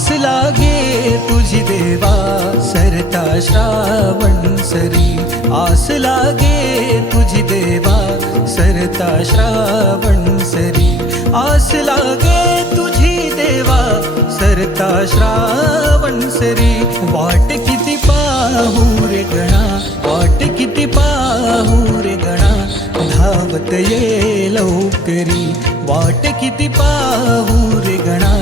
आस लागे तुझी देवा सरता श्रावण सरी, आस लागे तुझी देवा सरता श्रावण सरी, आस लागे तुझी देवा सरता श्रावण सरी। वाट किती पाहू रे गणा, वाट किती पाहू रे गणा, धावत ये लवकरी, वाट किती पाहू रे गणा,